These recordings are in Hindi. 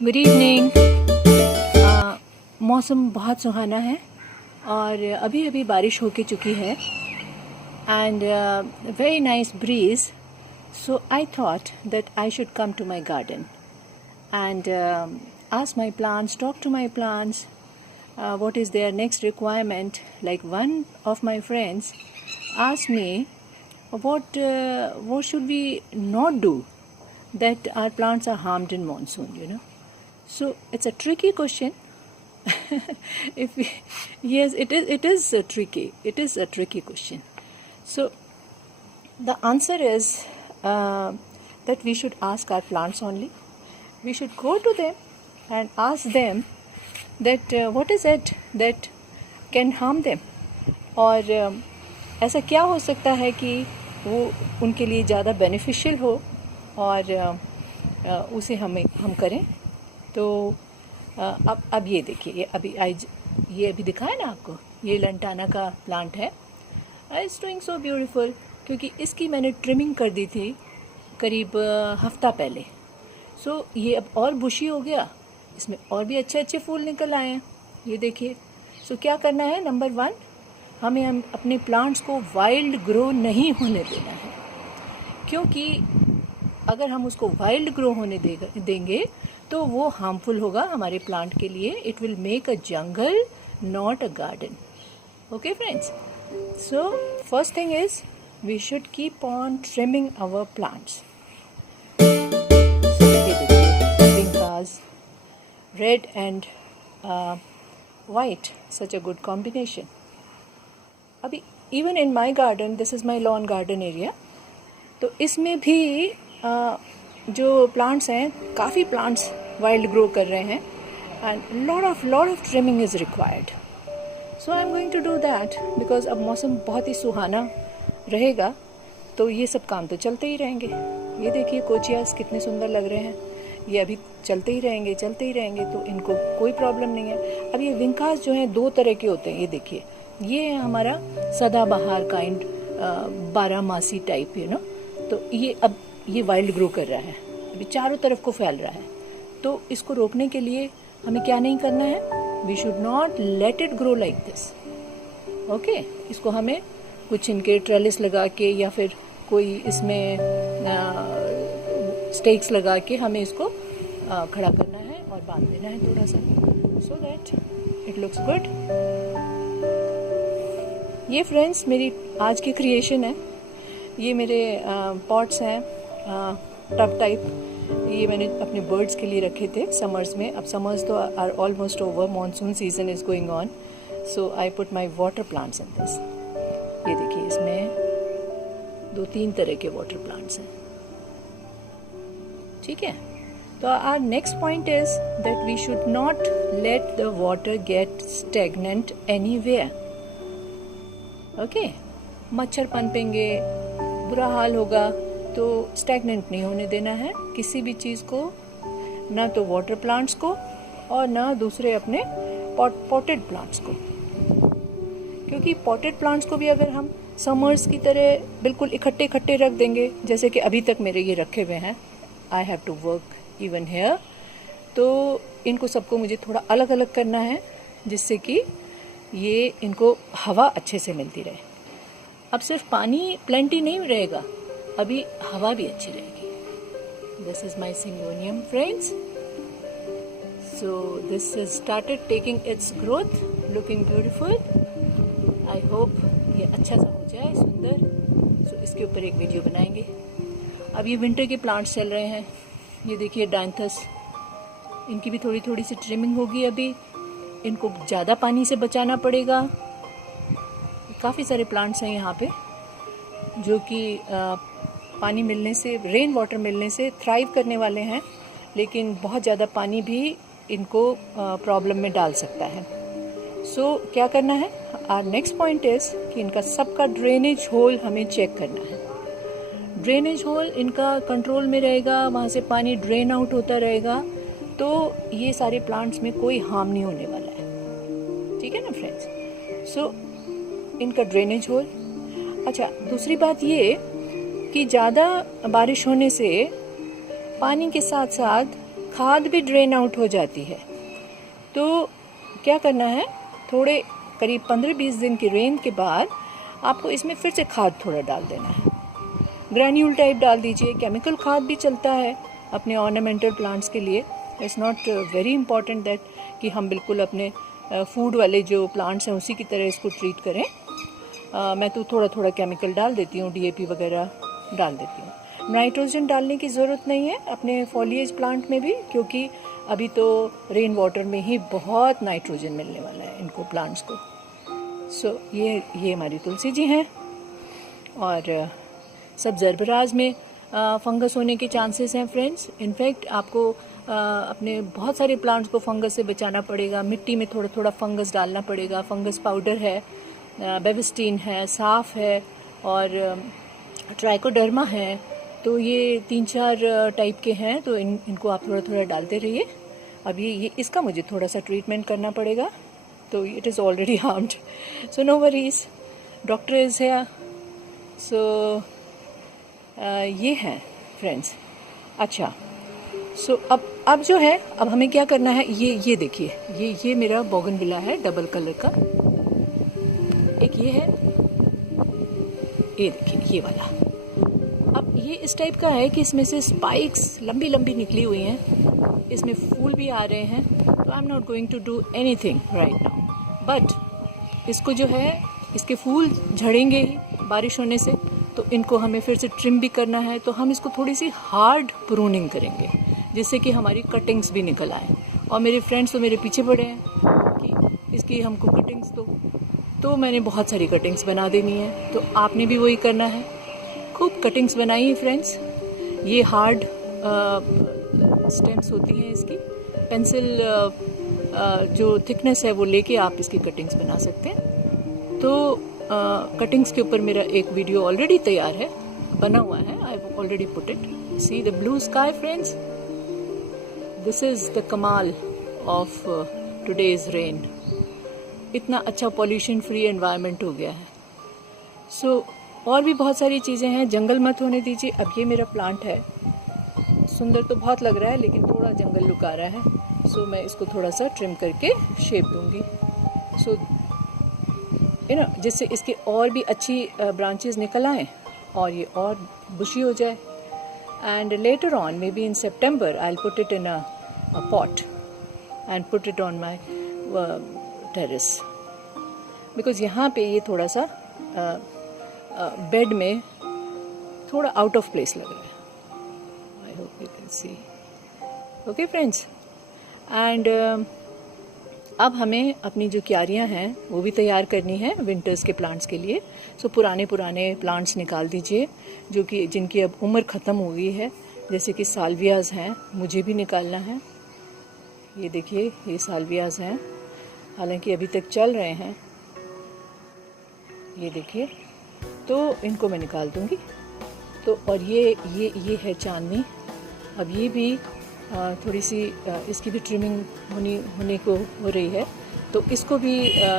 Good evening. मौसम बहुत सुहाना है और अभी अभी बारिश होके चुकी है and very nice breeze. So I thought that I should come to my garden and ask my plants, talk to my plants, what is their next requirement. Like one of my friends asked me, what should we not do that our plants are harmed in monsoon, you know. So it's a tricky question. if we, yes, it is tricky. It is a tricky question. So the answer is that we should ask our plants only. We should go to them and ask them that what is it that can harm them, और ऐसा क्या हो सकता है कि वो उनके लिए ज़्यादा बेनिफिशियल हो और उसे हम करें. तो अब ये देखिए, ये अभी दिखा है ना आपको, ये लंटाना का प्लांट है. इट्स डूइंग सो ब्यूटीफुल, क्योंकि इसकी मैंने ट्रिमिंग कर दी थी करीब हफ्ता पहले. सो ये अब और बुशी हो गया, इसमें और भी अच्छे अच्छे फूल निकल आए हैं, ये देखिए. सो क्या करना है, नंबर 1, हम अपने प्लांट्स को वाइल्ड ग्रो नहीं होने देना है, क्योंकि अगर हम उसको वाइल्ड ग्रो होने देंगे तो वो हार्मफुल होगा हमारे प्लांट के लिए. It will make a jungle, not a garden. Okay friends, so first thing is we should keep on trimming our plants. Vincas, red and white, such a good combination. अभी even in my garden, this is my lawn garden area, तो इसमें भी जो प्लांट्स हैं, काफ़ी प्लांट्स वाइल्ड ग्रो कर रहे हैं and lot of trimming is required. So I am going to do that because अब मौसम बहुत ही सुहाना रहेगा, तो ये सब काम तो चलते ही रहेंगे. ये देखिए कोचियास कितने सुंदर लग रहे हैं, ये अभी चलते ही रहेंगे, तो इनको कोई प्रॉब्लम नहीं है. अब ये विंकास जो हैं 2 तरह के होते हैं, ये देखिए, ये है हमारा सदाबहार काइंड, 12 मासी टाइप, यू नो. तो ये अब ये वाइल्ड ग्रो कर रहा है, अभी चारों तरफ को फैल रहा है. तो इसको रोकने के लिए हमें क्या नहीं करना है, we should not let it grow like this. Okay, इसको हमें कुछ इनके ट्रेलिस लगा के या फिर कोई इसमें स्टेक्स लगा के हमें इसको खड़ा करना है और बांध देना है थोड़ा सा, so that it looks good. ये फ्रेंड्स मेरी आज की क्रिएशन है. ये मेरे पॉट्स हैं टब टाइप. ये मैंने अपने बर्ड्स के लिए रखे थे समर्स में. अब समर्स तो are almost over, monsoon season is going on, so I put my water plants in this. ये देखिए, इसमें 2-3 तरह के वाटर प्लांट्स हैं. ठीक है, तो our next point is that we should not let the water get stagnant anywhere. Okay, मच्छर पनपेंगे, बुरा हाल होगा, तो स्टैगनेंट नहीं होने देना है किसी भी चीज़ को, ना तो वाटर प्लांट्स को और ना दूसरे अपने पॉटेड प्लांट्स को. क्योंकि पॉटेड प्लांट्स को भी अगर हम समर्स की तरह बिल्कुल इकट्ठे रख देंगे, जैसे कि अभी तक मेरे ये रखे हुए हैं, I have to work even here, तो इनको सबको मुझे थोड़ा अलग अलग करना है, जिससे कि ये इनको हवा अच्छे से मिलती रहे. अब सिर्फ पानी प्लेंटी नहीं रहेगा, अभी हवा भी अच्छी रहेगी. This is my syngonium friends. So this is started taking it's growth, looking beautiful. I hope ये अच्छा सा हो जाए, सुंदर. सो इसके ऊपर एक वीडियो बनाएंगे. अब ये विंटर के प्लांट्स चल रहे हैं. ये देखिए डायंथस, इनकी भी थोड़ी थोड़ी सी ट्रिमिंग होगी. अभी इनको ज़्यादा पानी से बचाना पड़ेगा. काफ़ी सारे प्लांट्स हैं यहाँ पे जो कि पानी मिलने से, रेन वाटर मिलने से थ्राइव करने वाले हैं, लेकिन बहुत ज़्यादा पानी भी इनको प्रॉब्लम में डाल सकता है. सो क्या करना है, आवर नेक्स्ट पॉइंट इज़ कि इनका सबका ड्रेनेज होल हमें चेक करना है. ड्रेनेज होल इनका कंट्रोल में रहेगा, वहाँ से पानी ड्रेन आउट होता रहेगा, तो ये सारे प्लांट्स में कोई हार्म नहीं होने वाला है. ठीक है ना फ्रेंड्स. सो इनका ड्रेनेज होल. अच्छा, दूसरी बात ये कि ज़्यादा बारिश होने से पानी के साथ साथ खाद भी ड्रेन आउट हो जाती है। तो क्या करना है, थोड़े करीब 15-20 दिन की रेन के बाद आपको इसमें फिर से खाद थोड़ा डाल देना है। ग्रैन्यूल टाइप डाल दीजिए, केमिकल खाद भी चलता है अपने ऑर्नामेंटल प्लांट्स के लिए। It's not very important that कि हम बिल्कुल अपने फूड वाले जो प्लांट्स हैं उसी की तरह इसको ट्रीट करें। मैं तो थोड़ा थोड़ा केमिकल डाल देती हूँ, DAP वगैरह डाल देती हूँ। नाइट्रोजन डालने की ज़रूरत नहीं है अपने फॉलिएज प्लांट में भी, क्योंकि अभी तो रेन वाटर में ही बहुत नाइट्रोजन मिलने वाला है इनको प्लांट्स को। सो ये हमारी तुलसी जी हैं। और सब ज़रबराज में फंगस होने के चांसेस हैं फ्रेंड्स। इनफैक्ट आपको अपने बहुत सारे प्लांट्स को फंगस से बचाना पड़ेगा। मिट्टी में थोड़ा थोड़ा फंगस डालना पड़ेगा। फंगस पाउडर है, बेविस्टीन है, साफ है और ट्राइकोडर्मा है। तो ये 3-4 टाइप के हैं, तो इनको आप थोड़ा थोड़ा डालते रहिए। अब ये इसका मुझे थोड़ा सा ट्रीटमेंट करना पड़ेगा, तो it is already harmed, so no worries, doctor is here. So ये है फ्रेंड्स। अच्छा, सो अब जो है, अब हमें क्या करना है, ये देखिए, ये मेरा बोगनविला है डबल कलर का। एक ये है, ये देखिए ये वाला। अब ये इस टाइप का है कि इसमें से स्पाइक्स लंबी लंबी निकली हुई हैं, इसमें फूल भी आ रहे हैं। तो I am not going to do anything right now, but इसको जो है, इसके फूल झड़ेंगे ही बारिश होने से, तो इनको हमें फिर से ट्रिम भी करना है। तो हम इसको थोड़ी सी हार्ड प्रूनिंग करेंगे, जिससे कि हमारी कटिंग्स भी निकल आए। और मेरे फ्रेंड्स तो मेरे पीछे पड़े हैं कि इसकी हमको कटिंग्स दो, तो मैंने बहुत सारी कटिंग्स बना देनी है। तो आपने भी वही करना है, खूब कटिंग्स बनाइए फ्रेंड्स। ये हार्ड स्टेम्स होती हैं इसकी, पेंसिल जो थिकनेस है वो लेके आप इसकी कटिंग्स बना सकते हैं। तो कटिंग्स के ऊपर मेरा एक वीडियो ऑलरेडी तैयार है, बना हुआ है। I have already put it. See the blue sky friends, this is the कमाल ऑफ टुडेज रेन। इतना अच्छा पॉल्यूशन फ्री एनवायरनमेंट हो गया है। सो और भी बहुत सारी चीज़ें हैं, जंगल मत होने दीजिए। अब ये मेरा प्लांट है, सुंदर तो बहुत लग रहा है लेकिन थोड़ा जंगल लुक आ रहा है। सो मैं इसको थोड़ा सा ट्रिम करके शेप दूंगी, सो जिससे इसके और भी अच्छी ब्रांचेस निकल आएँ और ये और बुशी हो जाए। And later on may be in September I'll put it in a pot and put it on my terrace, because यहाँ पे ये थोड़ा सा बेड में थोड़ा आउट ऑफ प्लेस लग रहा है। I hope you can see. Okay friends, and अब हमें अपनी जो क्यारियाँ हैं वो भी तैयार करनी है विंटर्स के प्लांट्स के लिए। सो पुराने प्लांट्स निकाल दीजिए जो कि जिनकी अब उम्र ख़त्म हो गई है, जैसे कि साल्वियाज़ हैं, मुझे भी निकालना है। ये देखिए, ये साल्वियाज़ हैं, हालांकि अभी तक चल रहे हैं। ये देखिए, तो इनको मैं निकाल दूंगी। तो और ये है चांदनी। अब ये भी थोड़ी सी इसकी भी ट्रिमिंग होने को हो रही है, तो इसको भी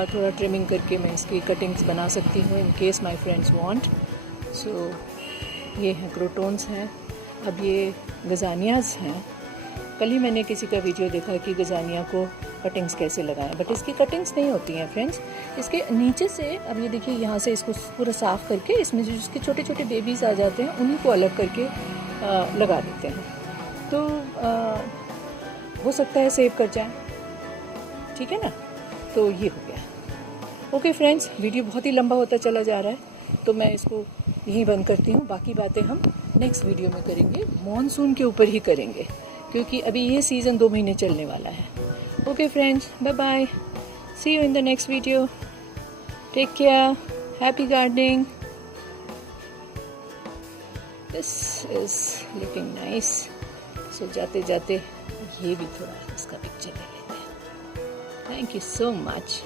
थोड़ा ट्रिमिंग करके मैं इसकी कटिंग्स बना सकती हूँ in case my friends want. So ये हैं क्रोटोन्स हैं। अब ये गजानियाज़ हैं। कल ही मैंने किसी का वीडियो देखा कि गजानिया को कटिंग्स कैसे लगाएं, बट इसकी कटिंग्स नहीं होती हैं फ्रेंड्स। इसके नीचे से, अब ये देखिए, यहाँ से इसको पूरा साफ़ करके इसमें जो इसके छोटे छोटे बेबीज़ आ जाते हैं उन्हीं को अलग करके लगा देते हैं। तो हो सकता है सेव कर जाए, ठीक है ना। तो ये हो गया। ओके फ्रेंड्स, वीडियो बहुत ही लंबा होता चला जा रहा है, तो मैं इसको यहीं बंद करती हूँ। बाकी बातें हम नेक्स्ट वीडियो में करेंगे, मॉनसून के ऊपर ही करेंगे, क्योंकि अभी ये सीज़न 2 महीने चलने वाला है। Okay friends, bye bye, see you in the next video, take care, happy gardening. This is looking nice. So जाते जाते ये भी थोड़ा इसका पिक्चर ले लेते हैं। Thank you so much.